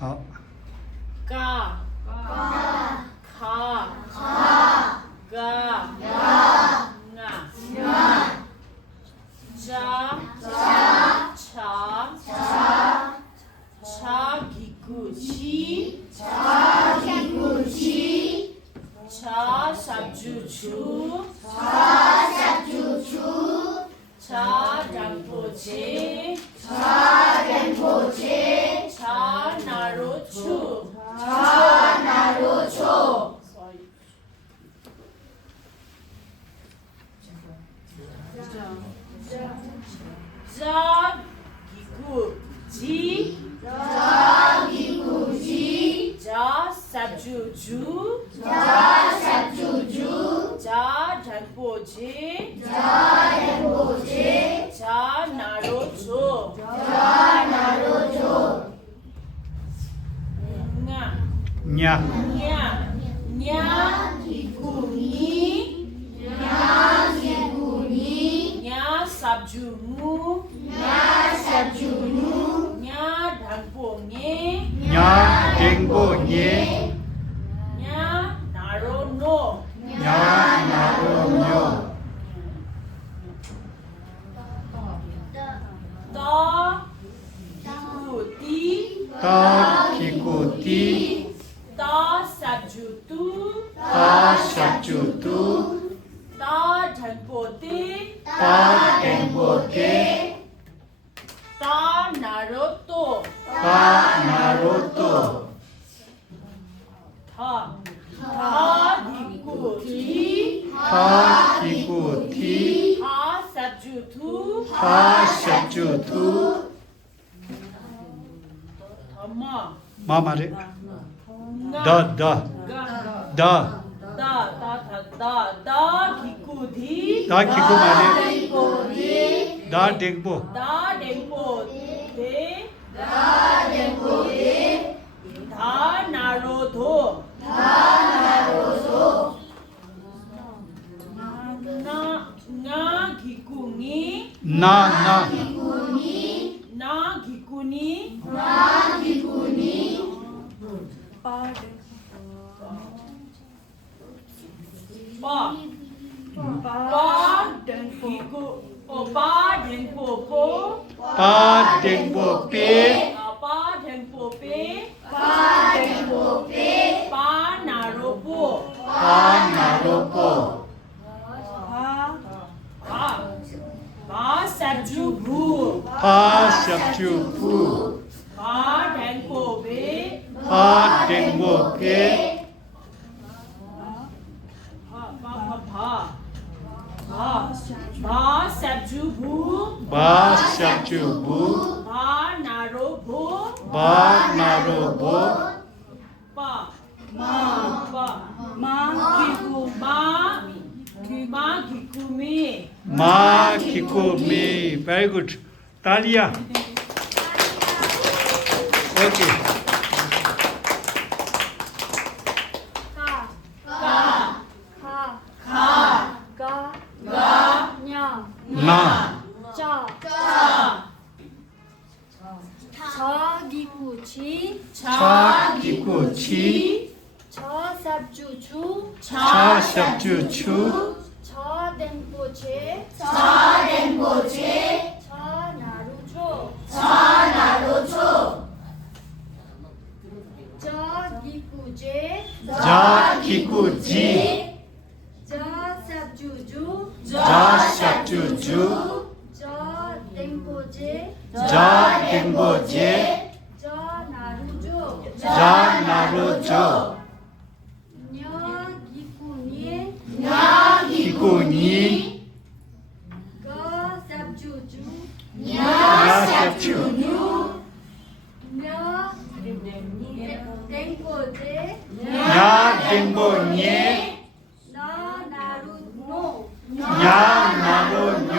好。 가, 가, 가, 가, 가, 자, 자기구지, 자, 삽주주, 자, 랑포제, 자, 나로추, 자기구지, 자, 삽주주, 자, 랑포제, 자, 나로추, 냐. 냐, 기구니, 냐, 삽주무, 냐, 당봉예, 냐 댕보예. 냐, 나로노, 냐 나로뇨. 따, 기구띠, 따 기구띠. 따, 삽주뚜, 따 샵주뚜. 따, 당포띠, 따 댕보테. 따, 나로또, 따 나로또. 다, 기구띠, 따 기구티. 다, 삽주투, 따 샵주투. 더마, 마 말해. 나, 다. 다, 기구디, 다 기구 말해. 다 댕보. 다, 댕포데, 다, 나로도, 나, 기구니, 나. 나, 기구니, 빠, 기구, 빠, 댕포포, 빠 댕보 빼. 빠, 댕포페, 빠, 나로포, 빠 나로포. 빠, 삽주부, 빠 샵주푸. 빠, 댕포베, 빠 댕보 빼. 바, 삽주부, 바 샵주부. 바, 나로보, 바 나로보. 빠, 마, 기구미, 마 기코미. Very good. Talya. Okay. 나. 자기구치, 차 기코치. 저삽주주, 차 샵주추. 저댕보체, 저나루초, 저기구제, 자 기쿠지. 저삽주주, 자 샵주주. 저댕보제, 자 댕보제. 저나루조, 자 나로조. 녀기구니, 기코니. 거삽주주, 야 샵주. 땡보제, 야 댕보니. 나나루노, 야 나로뇨.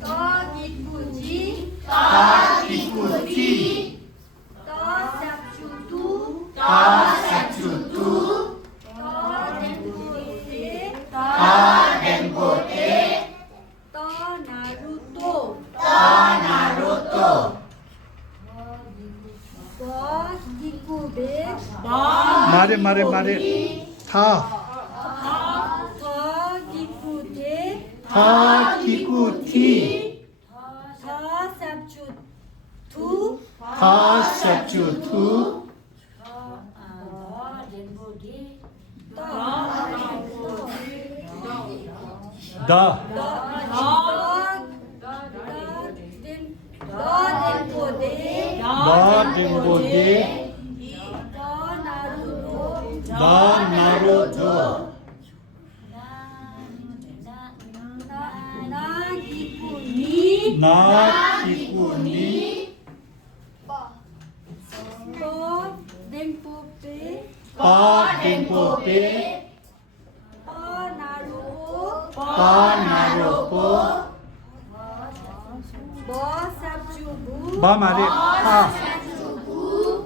떠기구지, 다 기쿠티. 떠삽주두, 다 삽주두. 떠댕보제, 다 댕보테. 떠나루 말해. 타. 더 기쁘대 타 기쿠티. 더 삽주 두 타 삽주 투. 다. 나 댕고데. 나 나로도. 나 기쿠니. 빠 댕고베. 빠 나로보. 마 말해.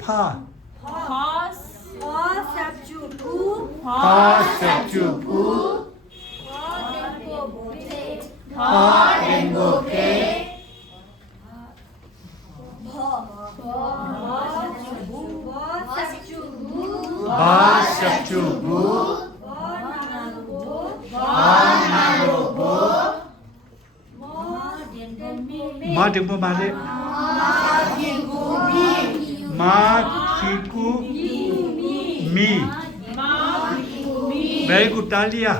파. 허스 파 삽주 부. 파 댕고베. 바 삽주 부. 바 나로보. 마 댕보 말해. 마 기쿠 미. 마 기쿠미 Very good, Talia.